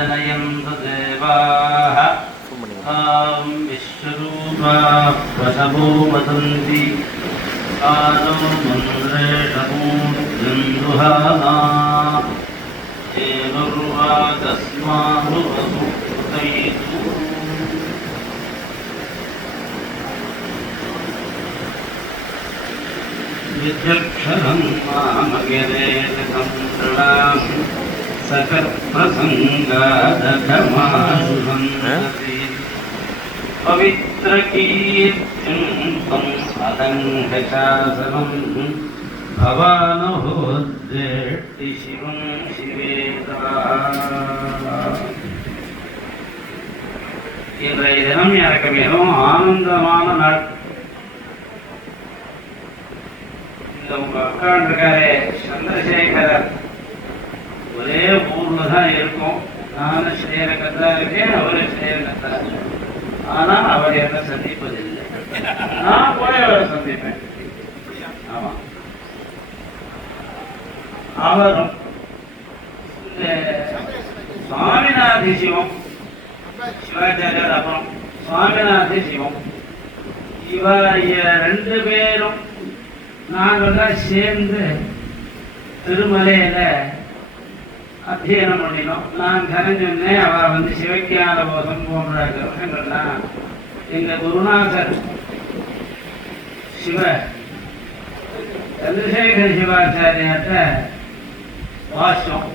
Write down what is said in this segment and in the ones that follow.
जनयन्तु देवाः तां विश्वरूपा प्रसभो वदन्ति आदौ मन्द्रेषमूर्जन्दुहाना एवरुवाकस्माभुवसुकृतैतु विचक्षरं मामगिरेशं प्रणामि सकप्रसङ्गादघमाशुभन्ति पवित्रकीर्तिं तं अदङ्घशासनं भवानुभोद्वेष्टि शिवं शिवेता இன்றைய தினம் எனக்கு மிகவும் ஆனந்தமான நாள் இந்த உங்க அக்கா இருக்காரே சந்திரசேகரர் ஒரே ஊர்ல தான் இருக்கும். நானும் ஸ்ரீரங்கத்தா இருக்கேன் அவரு ஸ்ரீரங்கத்தா ஆனா அவர் என்ன சந்திப்பதில்லை. நான் போய் அவரை சந்திப்பேன். ஆமா. அவரும் இந்த சுவாமிநாத சிவம் சிவாச்சாரியார் அப்புறம் சுவாமிநாத சிவம் இவ ரெண்டு பேரும் நாங்கள்லாம் சேர்ந்து திருமலையில அத்தியனம் பண்ணினோம். நான் கரைஞ்சொன்னேன் அவ வந்து சிவக்கியான போதம் போன்ற கிரகங்கள்லாம் எங்க குருநாதர் சிவ சந்திரசேகர சிவாச்சாரியார்கிட்ட வாசம்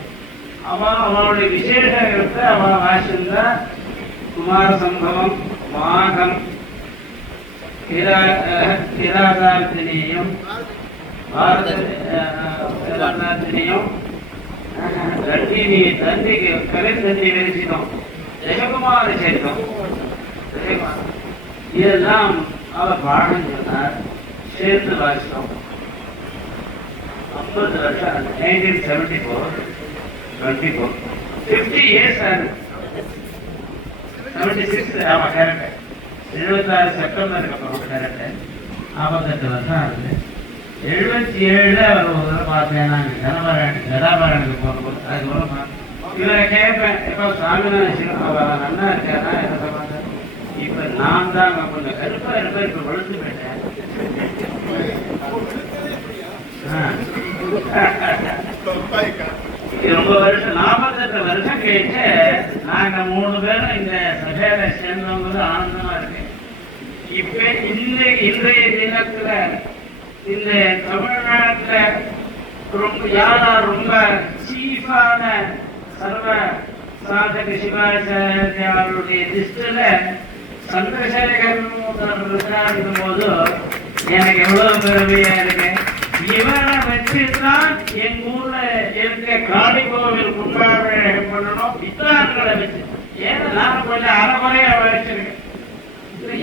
அவன் அவனுடைய விசேஷத்தை அவன் வாசிந்தா குமார சம்பவம் மாகம் கிராதார்த்தினியும் பாரத கிராதார்த்தினியும் தண்டினி தண்டிக்கு கலை தண்டி விரிசிதம் ஜெககுமார சரிதம் இதெல்லாம் அவர் பாடம் சொன்னார் சேர்ந்து வாசித்தோம் ஐம்பது வருஷம் nineteen seventy four twenty four fifty years ஆகுது செவன்டி சிக்ஸ் ஆமாம் கரெக்டு எழுபத்தாறு செப்டம்பருக்கு அப்புறம் கரெக்டு நாற்பத்தெட்டு வருஷம் ஆகுது எழுபத்தி ஏழுல அவர் ஒரு தடவை பார்த்தேன் நாங்கள் கனபாராயண கதாபாராயணுக்கு போகும்போது அதுக்கப்புறம் இவரை கேட்பேன் எப்போ சாமிநாத அவர் நல்லா இருக்காரா என்ன இப்போ நான் தான் கொஞ்சம் கருப்பாக இருப்பேன் இப்போ வளர்ந்து போயிட்டேன். ரொம்ப வருஷம் நாற்பத்தெட்டு வருஷம் கழிச்சு நாங்க மூணு பேரும் இந்த சபையில சேர்ந்தவங்க ஆனந்தமா இருக்கு இப்ப இந்த இன்றைய தினத்துல இந்த தமிழ்நாட்டுல ரொம்ப யாரா ரொம்ப சீஃபான சர்வ சாதக சிவாச்சாரியாருடைய லிஸ்ட்ல சந்திரசேகரன் இருக்காருக்கும் போது எனக்கு எவ்வளவு பெருமையா இருக்கு. இவனை வச்சுதான் எங்க ஊர்ல இருக்க காளி கோவில் கொண்டாட பண்ணணும். வித்வான்களை வச்சு. ஏன்னா நான் கொஞ்சம் அறகுறையா வச்சிருக்கேன்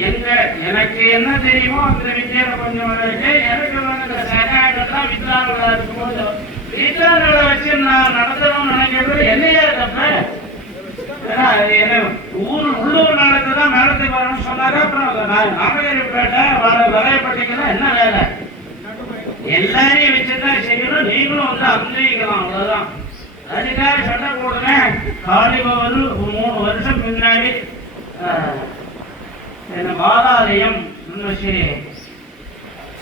எங்க எனக்கு என்ன தெரியுமோ அந்த வித்தியில கொஞ்சம் இருக்கு எனக்கு வந்து சகாயத்தான் வித்வான்களா இருக்கும்போது வித்வான்களை வச்சு நான் நடத்தணும்னு நினைக்கிறது என்னையா தப்ப ஏன்னா, என்ன ஊர் உள்ளூர் நாளுக்கு தான் மேலத்துக்கு வரணும்னு சொன்னாரு அப்புறம் நான் நாமகரிப்பேட்டை வர வரையப்பட்டீங்கன்னா என்ன வேலை? எல்லாரையும் வச்சுதான் செய்யணும். நீங்களும் வந்து அங்கீகலாம் அவ்வளவுதான். அதுக்காக சட்டம் போடுங்க காலிபவர் மூணு வருஷம் முன்னாடி ஆஹ், பாலாலயம் ஸ்ரீ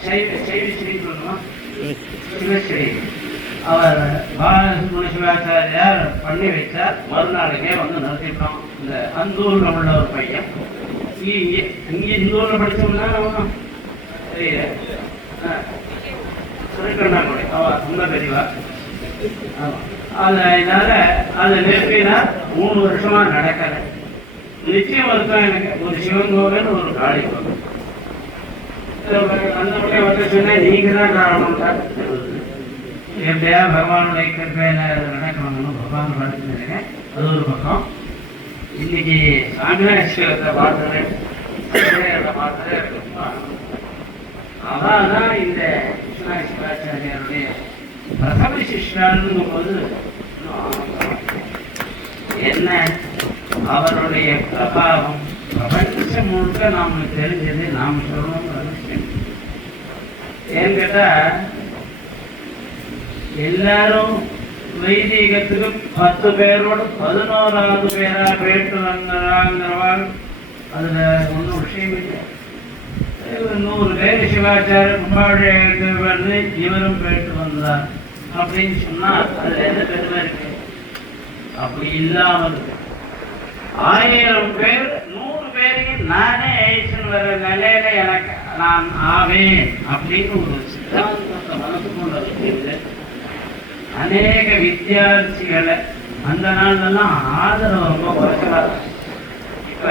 சைவ ஸ்ரீ சொல்லணுமா? சிவஸ்ரீ அவர் பாலசுமண சிவாச்சாரியார் பண்ணி வைத்தார் மறுநாளுக்கே வந்து நடத்திட்டோம் இந்த அந்தூரில் உள்ள ஒரு பையன். இங்கே இங்கே இங்கே இந்த ஊர்ல படிச்சோம்னா தெரியல. திருக்கண்ணாக்குடி அவ ரொம்ப பெரியவா. ஆமாம் அதனால அதை நிறுத்தினா மூணு வருஷமா நடக்கலை. நிச்சயம் வருஷம் எனக்கு. ஒரு சிவன் கோவில் ஒரு காளி கோவில் அந்த பக்கம் வந்து சொன்னேன் நீங்க தான் காரணம் எப்படியா பகவானுடைய கிருப்பையில நடக்கணும்னு பகவான் படுத்துருக்கேன் அது ஒரு பக்கம். இன்னைக்கு சாமிநாதேஸ்வரத்தை பார்த்தேன் பார்த்ததே எனக்கு ரொம்ப இந்த பிரதம சிஷ்யான்னு போது என்ன அவருடைய பிரபாவம் பிரபஞ்சம் முழுக்க நாம தெரிஞ்சது நாம் சொல்லணும் அவசியம் ஏன்னு கேட்டா எல்லாரும் வைதிகத்துக்கு பத்து பேரோட பதினோராவது பேரா போயிட்டு வந்தாங்கிறவாள் அதுல ஒன்றும் விஷயம் இல்லை. நூறு பேர் சிவாச்சாரிய கும்பாபிஷேகத்துக்கு வந்து இவரும் போயிட்டு வந்தார். அப்படின்னு சொன்னா அதுல என்ன பெருமை இருக்கு? அப்படி இல்லாமல் ஆயிரம் பேர் நூறு பேரையும் நானே ஏசன் வர நிலையில எனக்கு நான் ஆவேன் அப்படின்னு ஒரு சித்தாந்தத்தை மனசுக்குள்ள வச்சிருந்து அநேக வித்தியார்த்திகளை அந்த நாள்லாம் ஆதரவு ரொம்ப குறைச்சலா இப்ப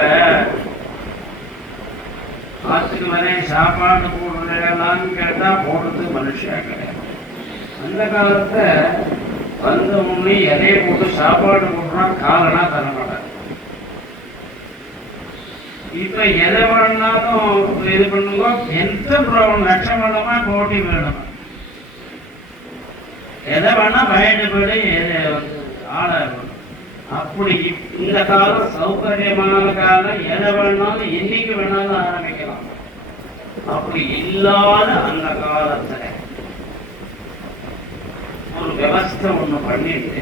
ஆத்துக்கு வரேன் சாப்பாடு போடுறதெல்லாம் கேட்டா போடுறது மனுஷா கிடையாது. அந்த காலத்துல வந்த உடனே எதையை போட்டு சாப்பாடு போடுறான் காலனா தரமாட்டாங்க. இப்ப எதை வேணாலும் இது பண்ணுங்க. எந்த லட்சணமா போட்டி வேணும் எதை வேணா பயணப்படி இருக்கணும் அப்படி இந்த காலம் சௌகரியமான காலம் எதை வேணாலும் என்னைக்கு வேணாலும் ஆரம்பிக்கலாம். அப்படி இல்லாத அந்த காலத்துல ஒரு விவஸ்தை ஒண்ணு பண்ணிட்டு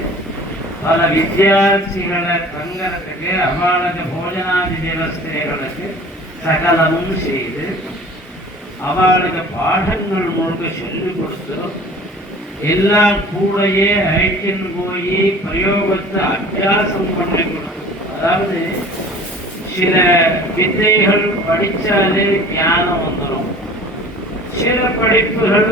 பல வித்தியார்த்திகளை தங்கறதுக்கு அவளுக்கு போஜனாதி தேவஸ்தைகளுக்கு சகலமும் செய்து அவளுக்கு பாடங்கள் முழுக்க சொல்லிக் கொடுத்து எல்லாம் கூடையே ஐக்கின்னு போய் பிரயோகத்தை அபியாசம் பண்ணி கொடுத்து. அதாவது சில வித்தைகள் படித்தாலே ஞானம் வந்துடும் சில படிப்புகள்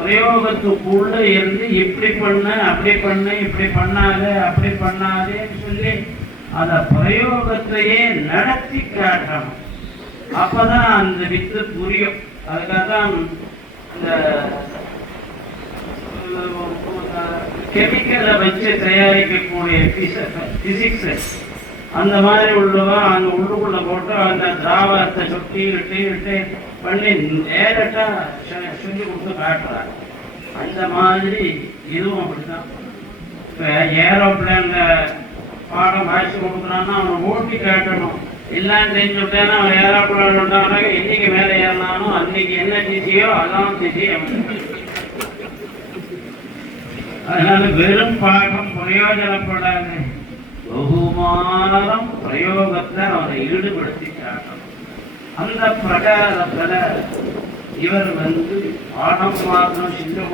பிரயோகத்துக்குள்ள இருந்து இப்படி பண்ண அப்படி பண்ண இப்படி பண்ணாத அப்படி பண்ணாதேன்னு சொல்லி அந்த பிரயோகத்தையே நடத்தி காட்டணும். அப்பதான் அந்த வித்து புரியும். அதுக்காக தான் இந்த கெமிக்கலை வச்சு தயாரிக்கக்கூடிய பிசிக்ஸ் அந்த மாதிரி உள்ளவா அந்த உள்ளுக்குள்ள போட்டு அந்த திராவத்தை சுட்டி இட்டு இட்டு பண்ணி நேரட்டா சொல்லி கொடுத்து காட்டுறாங்க அந்த மாதிரி இதுவும் அப்படிதான் இப்ப ஏரோப்ளேன்ல பாடம் வாய்ச்சி கொடுக்குறான்னா அவனை ஓட்டி காட்டணும். இல்லைன்னு தெரிஞ்சு விட்டேன்னா அவன் ஏரோப்ளேன் விட்டானா இன்னைக்கு மேலே ஏறினானோ அன்னைக்கு என்ன திசையோ அதான் திசை அதனால வெறும் பாடம் பிரயோஜனப்படாது. பகுமானம் பிரயோகத்தை அவரை ஈடுபடுத்த அந்த பிரகாரத்துல இவர் வந்து பாடம் மாதம் செஞ்சு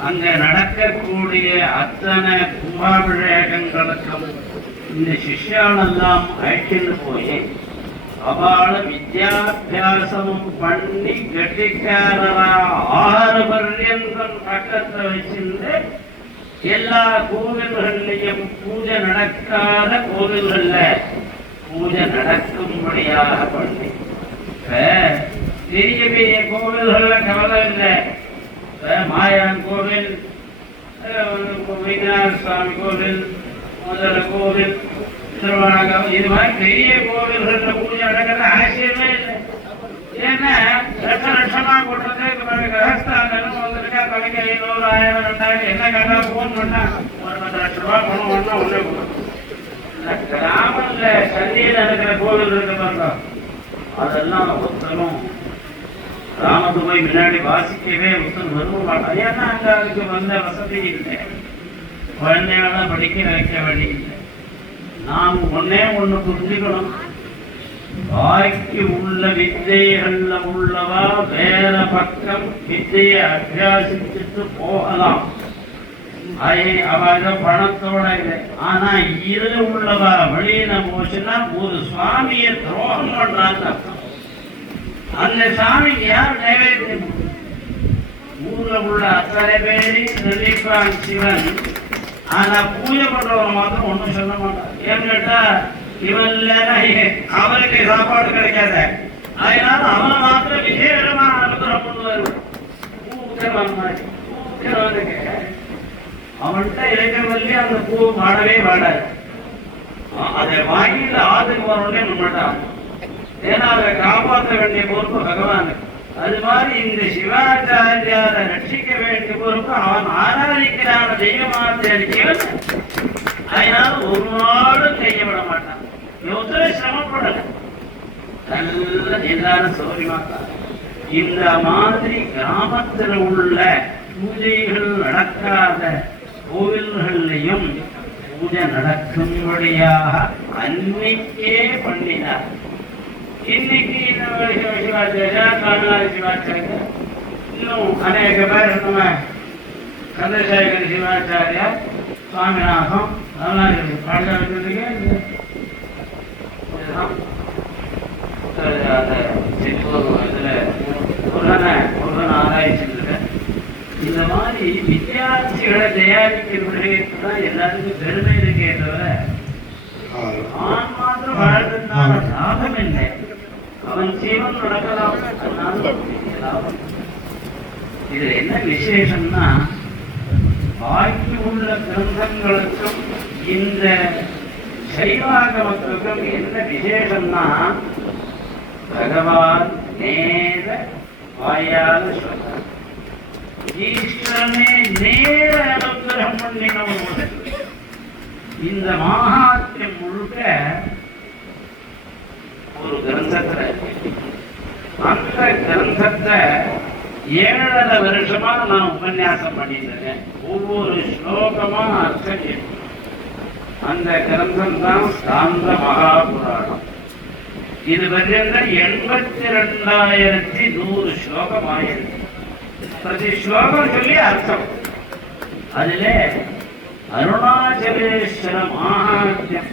அங்க நடக்கக்கூடிய அத்தனை கும்பாபிஷேகங்களுக்கும் இந்த சிஷ்யானெல்லாம் அழைச்சிட்டு போய் அவள வித்யாபியாசமும் பண்ணி கட்டிக்காரரா ஆறு பர்யந்தம் பக்கத்தை வச்சிருந்து எல்லா கோவில்கள்லையும் பூஜை நடக்காத கோவில்கள்ல பூஜை நடக்கும்படியாக பண்ணி. பெரிய பெரிய கோவில்கள்ல கவலை இல்லை. மாயான் கோவில் விநாயகர் சுவாமி கோவில் முதல கோவில் திருவண்ணாமலை இது மாதிரி பெரிய கோவில்கள்ல பூஜை நடக்கிறது அவசியமே இல்லை. ஏன்னா லட்ச லட்சமா கொடுறது கிரகஸ்தானம் வந்திருக்கா கணக்கு ஐநூறு ஆயிரம் ரெண்டாயிரம் என்ன கேட்டா போன் பண்ணா ஒரு லட்ச ரூபாய் பணம் ஒண்ணா உள்ளே கொடுக்கும் கிராமத்துல சந்தியில் இருக்கிற கோவில் இருக்கு பாருங்க. அதெல்லாம் ஒருத்தரும் கிராமத்து போய் முன்னாடி வாசிக்கவே ஒருத்தர் விரும்ப மாட்டான். ஏன்னா அங்க அதுக்கு வந்த வசதி இல்லை. குழந்தைகளை படிக்க வைக்க வழி இல்லை. நாம் ஒன்னே ஒண்ணு புரிஞ்சுக்கணும். பாக்கி உள்ள வித்தைகள்ல உள்ளவா வேற பக்கம் வித்தையை அபியாசிச்சுட்டு போகலாம். அவ பணத்தோட இல்லை ஆனா இதுல உள்ளவா வெளியில போச்சுன்னா ஒரு சுவாமியை துரோகம் பண்றான்னு அந்த சாமிக்கு யார் நைவேத்தியம்? ஊர்ல உள்ள அத்தனை பேரையும் நினைப்பான் சிவன். ஆனா பூஜை பண்றவங்க மாத்திரம் ஒண்ணும் சொல்ல மாட்டான் ஏன்னு கேட்டா இவன் இல்லைன்னா அவனுக்கு சாப்பாடு கிடைக்காத. அதனால அவனை மாத்திரம் விஜயகரமா அனுகிரகம் பண்ணுவார். மாதிரி அவன்கிட்ட இருக்கிறவர்களே அந்த பூ வாடவே வாடாது. அதை வாங்கிட்டு ஆத்துக்கு போறவனே நம்மட்டான் ஏன்னா அதை காப்பாற்ற வேண்டிய பொறுப்பு பகவானுக்கு. அது மாதிரி இந்த சிவாச்சாரியாரை ரட்சிக்க வேண்டிய பொறுப்பு அவன் ஆராதிக்கிறான தெய்வமாச்சாரியும் அதனால ஒரு நாளும் செய்ய விட மாட்டான். எவ்வளவு சிரமப்படல. நல்ல எல்லாரும் சௌரியமா இந்த மாதிரி கிராமத்துல உள்ள பூஜைகள் நடக்காத கோவில்கள்லையும் பூஜை நடக்கும்படியாக அன்னைக்கே பண்ணினார். இன்னைக்கு சிவாச்சாரியா காமராஜ சிவாச்சாரியா இன்னும் அநேக பேர் நம்ம சந்திரசேகர சிவாச்சாரியா சுவாமிநாதம் அதெல்லாம் இருக்கு பாடல வைக்கிறதுக்கே இதுதான் அந்த முருகனை முருகன் ஆராய்ச்சின்றத இந்த மாதிரி வித்தியார்த்திகளை தயாரிக்கிறவர்களே தான் எல்லாருக்கும் பெருமை இருக்கே தவிர ஆண் மாத்திரம் வாழ்ந்ததுனால லாபம் இல்லை. அவன் ஜீவன் நடக்கலாம் லாபம். இதுல என்ன விசேஷம்னா பாக்கி உள்ள கிரந்தங்களுக்கும் இந்த சைவாகமத்துக்கும் என்ன விசேஷம்னா பகவான் நேர வாயால் சொல்ல ஈஸ்வரனே நேர அனுகிரகம் பண்ணினவன் இந்த மகாத்மியம் முழுக்க ஒரு கிரந்தத்துல அந்த கிரந்தத்தை ஏழரை வருஷமா நான் உபன்யாசம் பண்ணியிருக்கேன் ஒவ்வொரு ஸ்லோகமா அர்த்தம் அந்த கிரந்தம் தான் சாந்த மகாபுராணம். இது வரையில எண்பத்தி ரெண்டாயிரத்தி நூறு ஸ்லோகம் ஆயிருக்கு பிரதி ஸ்லோகம் சொல்லி அர்த்தம். அதுல அருணாச்சலேஸ்வர மகாத்யம்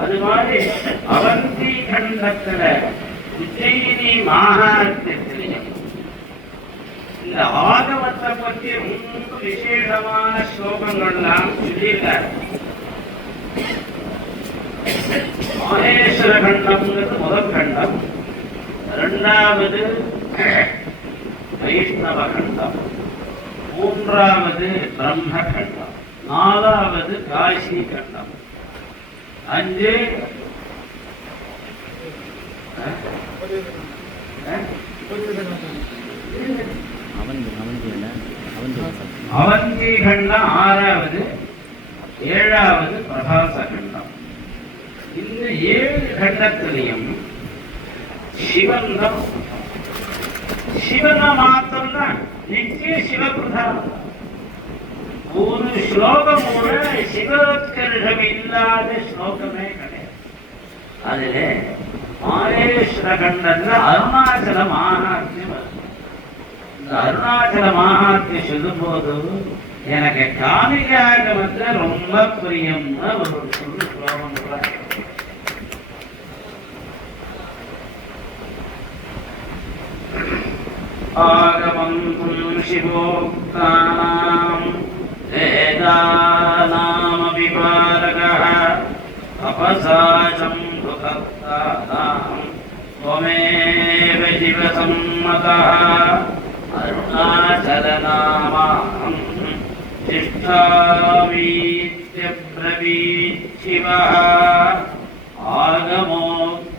அது மாதிரி அவந்தி கண்டத்துல உஜ்ஜயினி மகாத்யத்திலையும் இந்த ஆகமத்தை பற்றி ரொம்ப விசேஷமான ஸ்லோகங்கள்லாம் சொல்லியிருக்காரு. மகேஸ்வர கண்டம்ங்கிறது முதல் கண்டம். இரண்டாவது வைஷ்ணவ கண்டம் மூன்றாவது பிரம்ம கண்டம் நாலாவது காசி கண்டம் அஞ்சு அவந்தி கண்டம் ஆறாவது ஏழாவது பிரகாச கண்டம் இந்த ஏழு கண்டத்திலையும் சிவன் தான் சிவனை மாத்திரம்தான் நித்திய சிவபிரதானம் ஒரு ஸ்லோகம் கூட சிவோத்கர்ஷம் இல்லாத ஸ்லோகமே கிடையாது அதுல மாலேஸ்வர கண்டத்துல அருணாச்சல மகாத்மியம் இந்த அருணாச்சல மகாத்மியம் சொல்லும்போது எனக்கு காமிகாகமத்துல ரொம்ப பிரியம்னு ஒரு சொல்லு ஸ்லோகம் आगमन्तुं शिवोक्तानां वेदानामपि पारगः अपसाचं दुःखक्तानां त्वमेव शिवसम्मतः अरुणाचलनामाहं तिष्ठामीत्यब्रवीत् शिवः आगमोक्तक्रियाभेद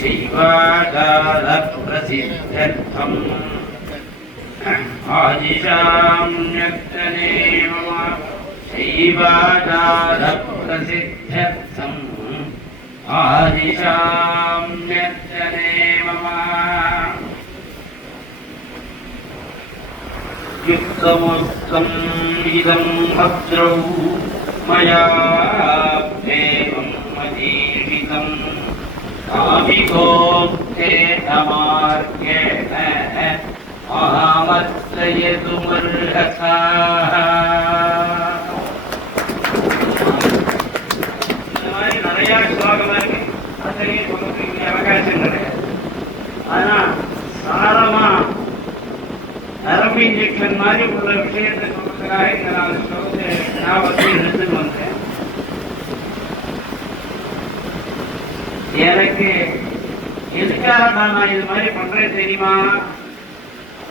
शैवाचारप्रसिद्ध्यर्थम् आदिशाम्यक्तने मम शैवाचारप्रसिद्ध्यर्थम् आदिशाम्यक्तने मम युक्तमुक्तम् इदं भद्रौ मया कामिकोक्तेन मार्गेण महामर्दयतु मर्हसाः இந்த மாதிரி நிறைய ஸ்லோகம் இருக்கு அத்தனையும் சொல்றதுக்கு இங்க அவகாசம் கிடையாது ஆனா சாரமா நரம்பு இன்ஜெக்ஷன் மாதிரி உள்ள விஷயத்தை சொல்றதுக்காக இந்த நாலு ஸ்லோகத்தை ஞாபகத்தில் எனக்கு எதுக்காக நான் இது மாதிரி பண்றேன் தெரியுமா?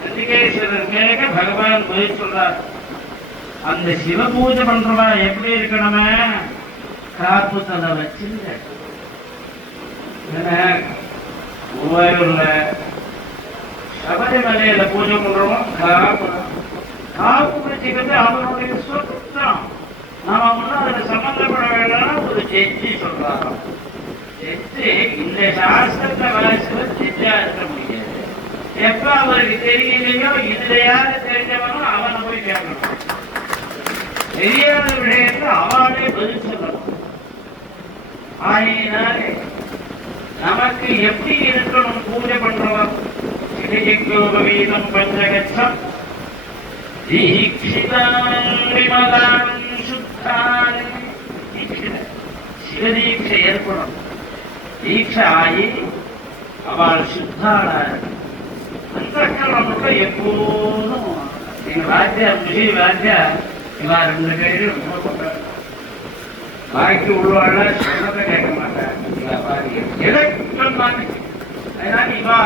ரிஷிகேஸ்வரர் கேட்க பகவான் பதில் சொல்றார். அந்த சிவ பூஜை பண்றவா எப்படி இருக்கணுமே? காப்பு தலை வச்சிருந்த குருவாயூர்ல சபரிமலையில பூஜை பண்றோம் காப்பு காப்பு வச்சுக்கிறது அவனுடைய சொத்தம் நாம ஒன்றும் அதுல சம்பந்தப்பட வேண்டாம் ஒரு ஜெட்ஜி சொல்றாங்க செத்து இந்த சாஸ்திரத்தை வாசிவர் செத்தா இருக்க முடியாது. எப்ப அவருக்கு தெரியலையோ இதுல யாரு தெரிஞ்சவனோ அவனை போய் கேட்கணும். தெரியாத விஷயத்தை அவனே பதில் சொல்லணும். ஆயினாலே நமக்கு எப்படி இருக்கணும் பூஜை பண்றவன்? சிவஜிக்யோபவீதம் பஞ்சகச்சம். தீட்சிதான் விமலான் சுத்தான் தீட்சித. சிவதீட்சை ஏற்படும் தீட்சை ஆகி அவள் சுத்தாளா. அந்த கிழமை எப்போதும் எங்க வாத்தியா முசி வாத்தியா இவா ரெண்டு பேரும் ரொம்ப பண்றாரு. பாக்கி உள்ளவாழ சொன்னதை கேட்க மாட்டார். இவா பாருங்க எதை சொன்னாங்க அதனால இவா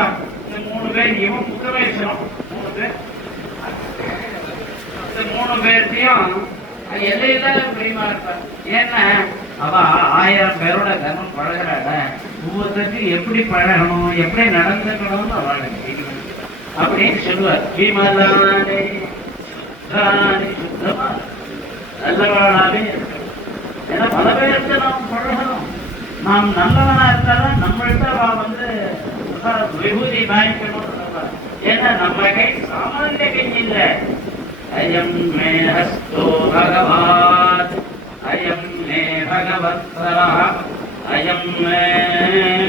இந்த மூணு பேர் இவன் முக்கவேசனம் மூணு பேர். இந்த மூணு பேர்த்தையும் எல்லையில பிரியமா இருப்பார் ஏன்னா அவன் ஆயிரம் பேரோட தினம் பழகிறாட ஒவ்வொருத்தருக்கும் எப்படி பழகணும் எப்படி நடந்துக்கணும்னு அவள் அப்படின்னு சொல்லுவார். பீமதானே சுத்தமா நல்லவனாகவே ஏன்னா பல பேருக்கு நாம் பழகணும். நாம் நல்லவனா இருந்தாலும் நம்மள்கிட்ட அவ வந்து விபூதி பாய்க்கணும் ஏன்னா நம்ம கை சாமானிய கை இல்லை. அயம் மே பகவான் அயம் मे भगवत्सरः अयं मे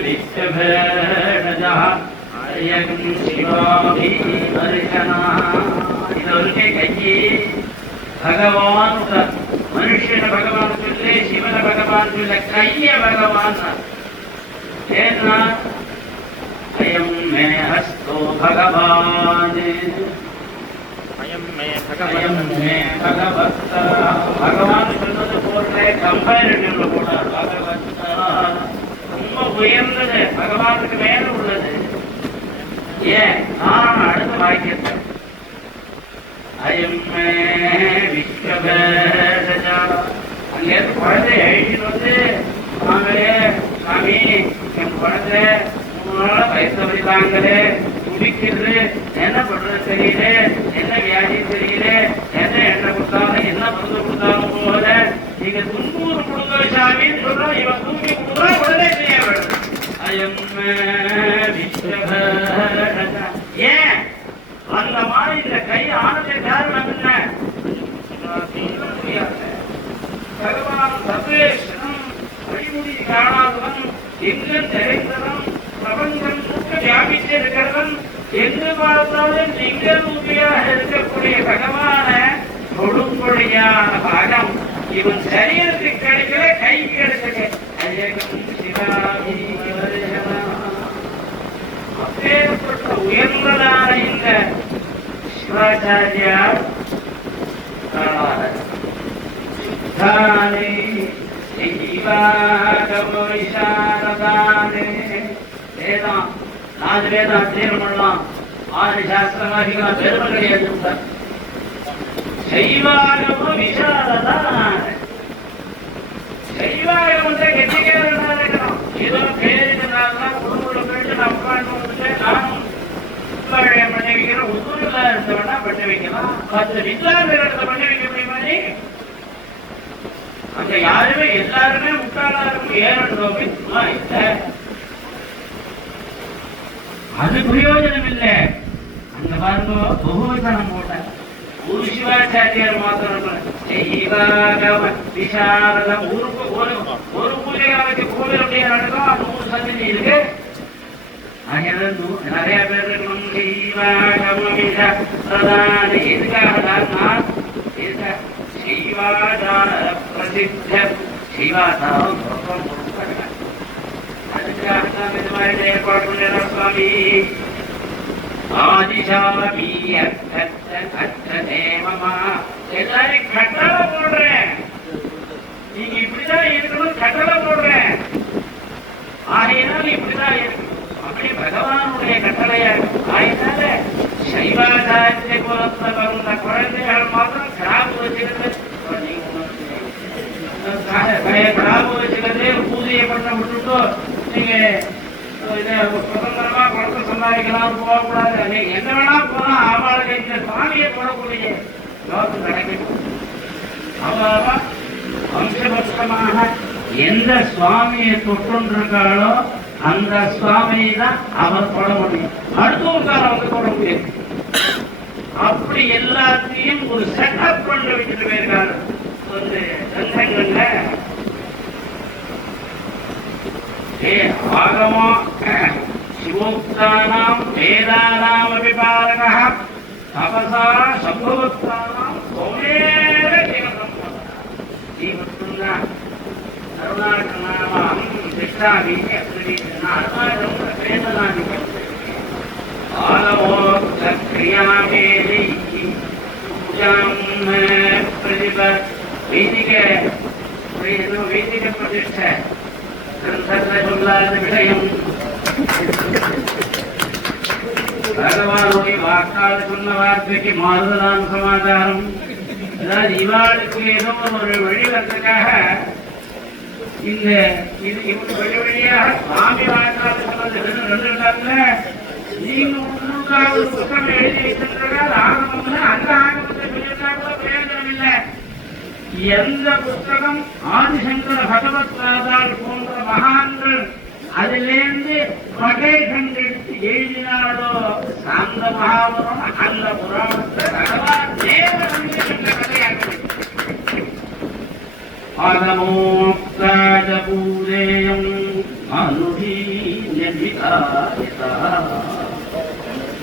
विश्वभेषजः अयं शिवाभिर्शनायी भगवान् मनुष्यन भगवान् चुल्ले शिवन भगवान् चुल्ले कैय भगवान् तेन अयं मे हस्तो भगवान्। अयं मे भगवत् भगवान् அயம் பகவன் மே பகவத்தா. கம்பேரிட்டிவ்ல போட்டார் ரொம்ப உயர்ந்தது. பகவானுக்கு மேல உள்ளது. ஏன்? நான் அடுத்த வாக்கியத்தை. அயம் மே விஸ்வபேஷஜா. அங்கேருந்து குழந்தை எழுதிட்டு வந்து வாங்களே சாமி என் குழந்தை மூணு நாளா வயசு வரிதாங்களே. துடிக்கிறது என்ன பண்றது தெரியல. என்ன வியாதி தெரியல. என்ன எண்ணெய் கொடுத்தாலும் என்ன மருந்து கொடுத்தாலும் போகல. நீங்க துன்பூறு கொடுங்க சாமின்னு சொல்றோம் இவன் தூங்கி கொடுக்குறா உடனே செய்ய வேண்டும் அயம் விஸ்வபேஷஜா. ஏன் அந்த மாதிரி இந்த கை ஆனது காரணம் என்ன சொல்ல முடியாது பகவான் சர்வேஸ்வரன் வழிமுடி காணாதவன் எங்கும் நிறைந்தவன் பிரபஞ்சம் முக்க வியாபித்திருக்கிறவன் எங்கு பார்த்தாலும் லிங்க ரூபியாக இருக்கக்கூடிய பகவான கொடும்பொழியான பாகம் இவன் சரீரத்துக்கு கிடைக்கல கை கிடைக்கல அயகம் சிவாமி வருஷமா. அப்பேற்பட்ட உயர்ந்ததான இந்த சிவாச்சாரியார் காணாதவர். தானே ஜீவாகமவிசாரதானே வேதம் நாலு வேதம் அத்தியனம் பண்ணலாம் ஆறு சாஸ்திரவாதிகள் பெருமை கிடையாது சார். சைவாகம ஏதோ பேருனால குடும்பத்துல போயிட்டு நான் உட்கார்ந்து நானும் உட்கார இருந்தவனா வைக்கலாம் பத்து வில்லாத இடத்துல வைக்க முடியுமா அங்க யாருமே எல்லாருமே முட்டாளா இருக்கும் ஏறணும் சும்மா அது பிரயோஜனம் இல்லை அங்க பாருங்க பகுவசனம் போட்ட ஒரு சிவாச்சாரியார் மாத்திரம் செய்வாகவ விசாரதம் ஒரு பூ- ஒரு ஒரு பூஜை காலத்து கோவில் அப்படியே நடக்கும் அது நூறு சன்னதி இருக்கு அதனால நூ- நிறைய பேர் இருக்கணும் செய்வாகவ விசாரதான எதுக்காக நான் எதுக்காக செய்வாதான பிரசித்த செய்வாதாரம் சொர்க்கம் கொடுப்பாங்க அதுக்காக தான் இந்த மாதிரி ஏற்பாடு பண்ண சுவாமி ஆதிசாமி அத்த அத்த தேவமா எல்லாரும் கட்டளை போடுறேன் நீங்க இப்படிதான் இருக்கணும் கட்டளை போடுறேன் ஆகையினால் இப்படிதான் இருக்கணும் அப்படி பகவானுடைய கட்டளையா ஆயினால சைவாச்சாரிய குலத்துல பிறந்த குழந்தைகள் மாத்திரம் கிராம வச்சுக்கிறது கிராம வச்சுக்கிறதே பூஜையை பண்ண விட்டுட்டோம் நீங்க சம்பாதிக்கலாம் போகக்கூடாது. அது என்ன வேணா போனா அவளுக்கு இந்த சுவாமியை போடக்கூடிய யோகம் கிடைக்கும் அவ்வளவா எந்த சுவாமியை தொட்டுருக்காளோ அந்த சுவாமியை தான் அவர் தொட முடியும். அடுத்தவருக்கார அவங்க தொட முடியாது. அப்படி எல்லாத்தையும் ஒரு செட்டப் பண்ணி வச்சுட்டு போயிருக்காரு. வந்து சங்கங்கள்ல ஏ ஆகமா. विमुक्तानां वेदानामपि पालकः तपसा सम्भवत्तानां सोमेन जीवसम्पदः करुणाकरणामहं तिष्ठामि वेदनानि आलवोक्तक्रियामेधि पूजां प्रतिप वैदिक वैदिकप्रतिष्ठ। ग्रन्थस्य विषयम् பகவானுடைய வாக்கால் சொன்ன வார்த்தைக்கு மாறுதலான சமாச்சாரம் அதாவது இவாளுக்கு ஏதோ ஒரு வழிவரத்துக்காக இந்த இது இவங்க வழி வழியாக சுவாமி வாக்கால் சொன்னது ரெண்டு நீங்க முன்னூறாவது புத்தகம் எழுதி ஆகமம்னா அந்த ஆகமத்தை சொல்லியிருந்தா கூட பிரயோஜனம் இல்லை எந்த புத்தகம் ஆதிசங்கர பகவத் பாதால் போன்ற மகான்கள் அதிலிருந்து கொட்டேஷன் எடுத்து எழுதினாலோ சாந்த மகாபுரம் அந்த புராணத்தை பகவான்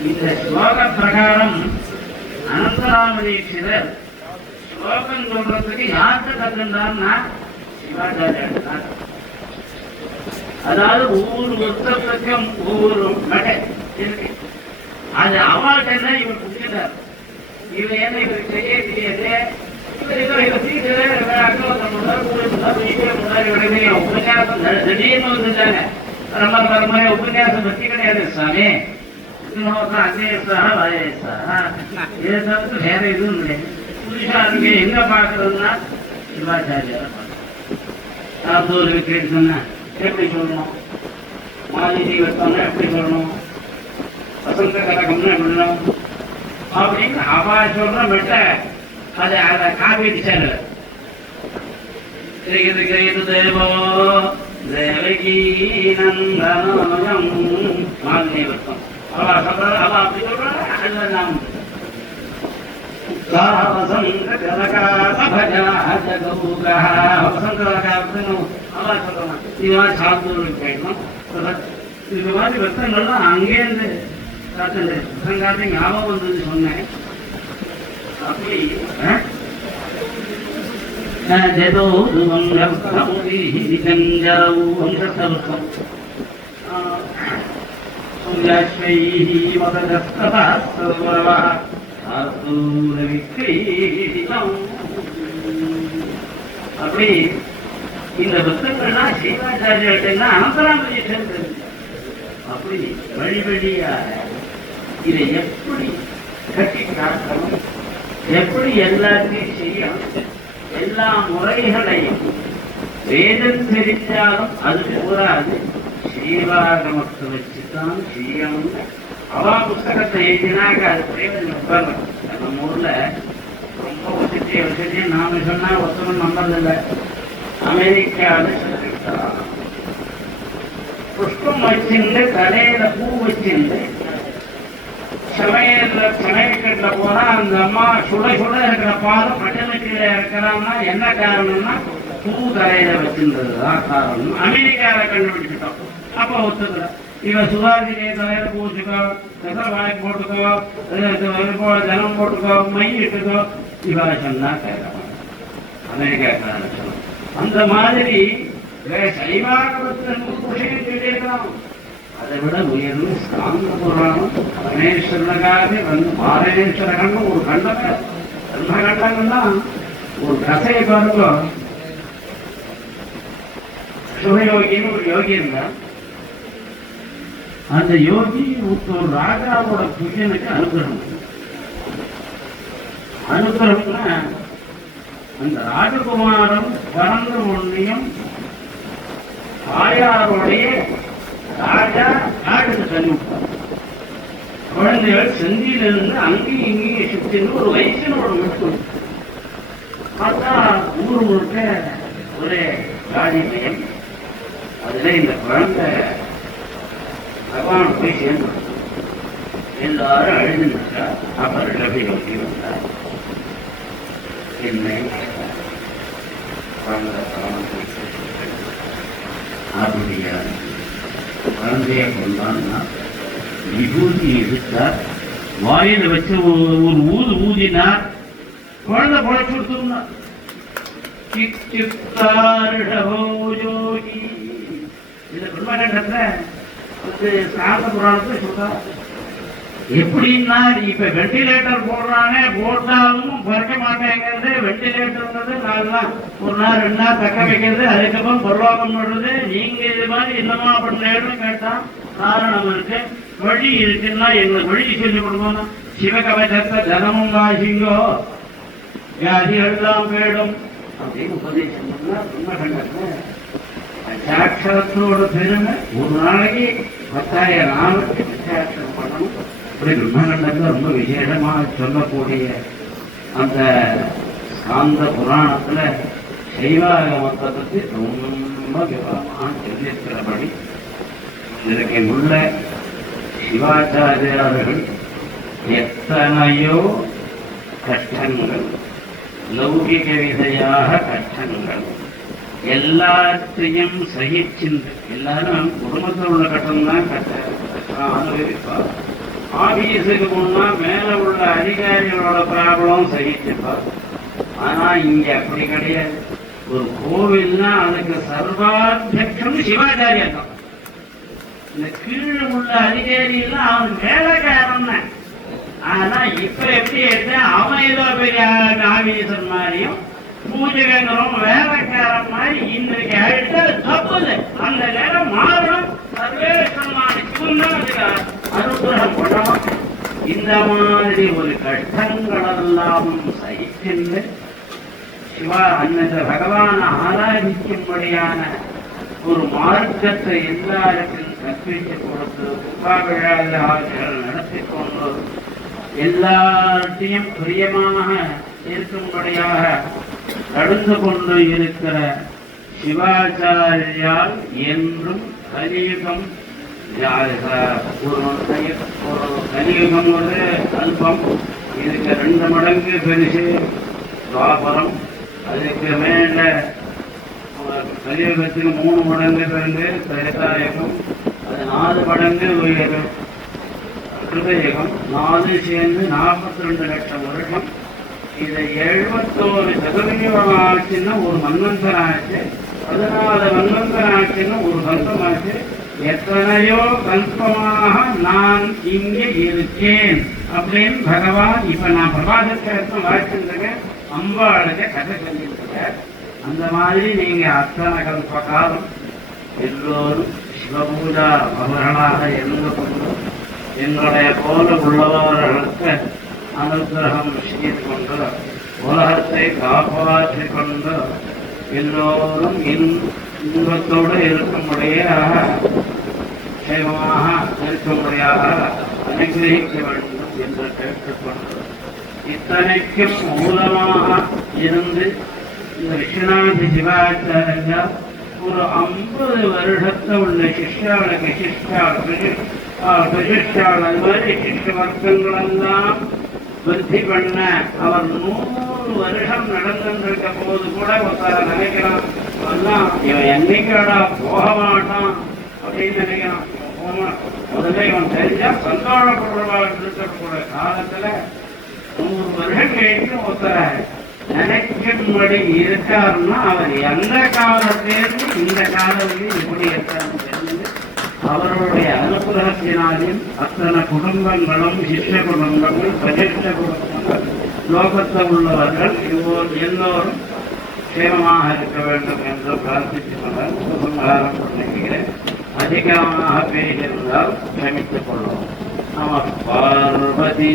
இந்த ஸ்லோக பிரகாரம் அனந்தராமதீட்சிதர் ஸ்லோகம் சொல்றதுக்கு யார்கிட்ட கத்துண்டார்னா சிவாச்சாரியர் தான். அதாவது ஒவ்வொரு புத்தகத்துக்கும் ஒவ்வொரு மடை இருக்கு அது அவள்கிட்ட இவர் புரிஞ்சுட்டார் இவர் என்ன? இவர் செய்ய தெரியாது இவர் ஏதோ இவர் சீக்கிரம் உபன்யாசம் திடீர்னு வந்துட்டாங்க ரொம்ப பரம்பரை உபன்யாசம் பத்தி கிடையாது சாமி. இதை தவிர்த்து வேற எதுவும் இல்லை. புதுசா இருக்கு எங்க பாக்குறதுன்னா சிவாச்சாரியார ஒரு எப்படி சொல்லணும்? மாஜி வெட்டம்னா எப்படி சொல்லணும்? வசந்த கரகம்னா எப்படி அப்படின்னு அவா சொல்ற மெட்ட அதை அதை காப்பீட்டு சேரல. கிரகிது கிரகிது தேவோ தேவகி நந்தனம் மாலினி வெட்டம் அவா சொல்ற அவா அப்படி சொல்ற அதுல நாம். இது மாதிரி வெத்தங்கள்லாம் அங்கேருந்து காட்டுண்டு பிரசங்காத்த ஞாபகம் வந்தது சொன்னேன் அப்படி ஜதோ அப்படி இந்த புத்தகங்கள்லாம் சிவாச்சாரியர்கள்னா அனந்தராமதி சேர்ந்தது அப்படி வழி வழியாக இதை எப்படி கட்டி காட்டணும்? எப்படி எல்லாத்தையும் செய்யணும்? எல்லா முறைகளையும் வேதம் தெரிஞ்சாலும் அது கூடாது சீவாகமத்தை வச்சுதான் செய்யணும். அவா புஸ்தகத்தை எழுதினாக்க அது பிரயோஜனம் உட்கார்ந்து நம்ம ஊர்ல ரொம்ப வசதியை வசதியை நாம சொன்னா ஒருத்தரும் நம்பதில்லை அமெரிக்காவில் சொல்லிட்டான் புஷ்பம் வச்சிருந்து தலையில பூ வச்சிருந்து சமையல்ல சமையல்கட்டில போனா அந்த அம்மா சுட சுட இருக்கிற பாதம் பட்டணத்தில் இருக்கிறான்னா என்ன காரணம்னா பூ தலையில வச்சிருந்ததுதான் காரணம். அமெரிக்காவில் கண்டுபிடிச்சிட்டோம். அப்ப ஒத்துக்கல. இவன் சுதாரிலே தலையில பூச்சிக்கோ பெசல் வாங்கி போட்டுக்கோ ஜனம் போட்டுக்கோ மை இட்டுக்கோ இவரை சொன்னா கேட்கலாம் அமெரிக்காக்காரன் அந்த மாதிரி சைவாகமத்தில் அதை விட உயர்ந்து சாந்த புராணம் பரமேஸ்வரனுக்காக வந்து பாரணேஸ்வர கண்டம் ஒரு கண்டமே. பிரம்ம கண்டங்கள்னா ஒரு கதையை பாருங்க. சுகயோகின்னு ஒரு யோகி இருந்தான் அந்த யோகி ஒரு ராஜாவோட புயனுக்கு அனுகிரகம். அனுகிரகம்னா அந்த ராஜகுமாரன் பிறந்த உடனேயும் தாயாருடைய ராஜா நாட்டுக்கு தள்ளி குழந்தைகள் செந்தியிலிருந்து அங்கேயும் இங்கேயும் சுத்தின்னு ஒரு வயசினோட மட்டும். பார்த்தா ஊர் முழுக்க ஒரே ராஜ்யம் அதுல இந்த குழந்தை பகவான் போய் சேர்ந்து எல்லாரும் அழுதுட்டா அப்ப ரெண்டு பேர் வந்தார். என்னை குழந்தை பகவான் கொண்டான்னா விபூதி எடுத்தார் வாயில வச்சு ஒரு ஊது ஊதினார். குழந்தை பொழைச்சு கொடுத்துருந்தார். சிக் பிரம்மாண்ட வந்து சாந்த புராணத்தை சொல்றார். எப்படின்னா இப்ப வெண்டிலேட்டர் போடுறாங்க போட்டாலும் குறைக்க மாட்டேங்கிறது. வெண்டிலேட்டர்ன்றது நான்லாம் ஒரு நாள் ரெண்டு நாள் தக்க வைக்கிறது. அதுக்கப்புறம் பொருளாதாரம் பண்றது. நீங்க இது மாதிரி என்னமா பண்ணேன்னு கேட்டா காரணம் இருக்கு. வழி இருக்குன்னா எங்களுக்கு வழி சொல்லி கொடுக்கணும் சிவகவசத்தை தனமும் வாசிங்கோ. வியாதிகள்லாம் வேடும் அப்படின்னு உபதேசம் பண்ணா ரொம்ப பஞ்சாட்சரத்தோட பெருமை ஒரு நாளைக்கு பத்தாயிரம் நாளுக்கு பஞ்சாட்சரம் பண்ணணும். இப்படி பிரம்மகண்டத்தில் ரொம்ப விசேஷமாக சொல்லக்கூடிய அந்த அந்த புராணத்தில் சைவாகமத்தை பற்றி ரொம்ப விவரமாக சொல்லியிருக்கிறபடி இதற்கு உள்ள சிவாச்சாரியார்கள் எத்தனையோ கஷ்டங்கள் லௌகிக விதையாக கஷ்டங்கள் எல்லாத்தையும் சகிச்சின்று எல்லாரும் குடும்பத்தில் உள்ள கட்டம்தான் கட்ட கஷ்டம் அனுபவிப்பார் ஆபீஸுக்கு போனா மேல உள்ள அதிகாரிகளோட ப்ராப்ளம் சகிச்சுப்பார். ஆனா இங்க அப்படி கிடையாது. ஒரு கோவில்னா அதுக்கு சர்வாத்தியட்சம் சிவாச்சாரியர் தான் இந்த கீழே உள்ள அதிகாரி எல்லாம் அவன் வேலைக்காரன் ஆனா இப்ப எப்படி எடுத்தா அவன் ஏதோ பெரிய ஆபீசர் மாதிரியும் பூஜைகளும் வேலைக்காரன் மாதிரி இன்றைக்கு அழுத்த தப்புது. அந்த நேரம் மாறணும். சர்வேஷன் சிவன் தான் இருக்கிறார் அனுகிரகம் பண்ணணும் இந்த மாதிரி ஒரு கஷ்டங்கள் எல்லாம் சகிக்கின்ற சிவா அந்த பகவானை ஆராதிக்கும்படியான ஒரு மார்க்கத்தை எல்லாருக்கும் கற்பித்து கொடுத்து துப்பா விழாவில் அவர்கள் நடத்தி கொண்டு எல்லாத்தையும் பிரியமாக இருக்கும்படியாக நடந்து கொண்டு இருக்கிற சிவாச்சாரியால் என்றும் கலியுகம் ஒரு ஒரு கலியுகம் ஒரு அல்பம். இதுக்கு ரெண்டு மடங்கு பெருசு துவாபரம். அதுக்கு மேல கலியுகத்துக்கு மூணு மடங்கு பிறகு திரேதாயுகம் அது நாலு மடங்கு உயரும் கிருதயுகம் நாலு சேர்ந்து நாற்பத்தி ரெண்டு லட்சம் வருஷம். இது எழுபத்தோரு சதவிகிதம் ஆச்சுன்னா ஒரு மன்வந்தரம் ஆச்சு பதினாலு மன்வந்தரம் ஆச்சுன்னா ஒரு கல்பம் ஆச்சு எத்தனையோ கல்பமாக நான் இங்கே இருக்கேன். அப்படின்னு பகவான் இப்ப நான் பிரபாசத்தை வாய்ச்சிருக்கேன் அம்பாளுக்கு கதை சொல்லிட்டு அந்த மாதிரி நீங்க அத்தனை கல்ப காலம் எல்லோரும் சிவபூஜா அவர்களாக இருந்து கொண்டு என்னுடைய போல உள்ளவர்களுக்கு அனுகிரகம் செய்து கொண்டு உலகத்தை காப்பாற்றிக் கொண்டு எல்லோரும் இன்னும் இன்பத்தோடு இருக்கும்படியாக சேவமாக இருக்கும்படியாக அனுகிரகிக்க வேண்டும் என்று கேட்டுக்கொண்டது. இத்தனைக்கும் மூலமாக இருந்து இந்த விஸ்வநாத சிவாச்சாரியா ஒரு ஐம்பது வருடத்தை உள்ள சிஷ்யாளுக்கு சிஷ்யாள் பிரசிஷ்டாள் அது மாதிரி சிஷ்ய வர்க்கங்களெல்லாம் விருத்தி பண்ண அவர் நூறு நூறு வருடம் நடந்துருக்க போது கூட ஒருத்தர் நினைக்கிறான் அதெல்லாம் இவன் என்னைக்காடா போக மாட்டான் அப்படின்னு நினைக்கிறான். போக முதல்ல இவன் தெரிஞ்சா சந்தோஷப்படுறவா இருக்கக்கூடிய காலத்துல நூறு வருடம் கழித்து ஒருத்தரை நினைக்கும்படி இருக்காருன்னா அவர் எந்த காலத்திலிருந்து இந்த காலத்திலையும் இப்படி இருக்காருன்னு தெரிஞ்சு அவருடைய அனுகிரகத்தினாலும் அத்தனை குடும்பங்களும் சிஷ்ய குடும்பங்களும் பிரதிஷ்ட குடும்பங்களும் லோகத்தில் உள்ளவர்கள் எல்லோரும் எல்லோரும் சேமமாக இருக்க வேண்டும் என்று பிரார்த்தித்துக் கொண்டால் ஆரம்பிக்கிறேன். அதிகமாக பேசியிருந்தால் க்ஷமித்துக் கொள்வோம். நம பார்வதி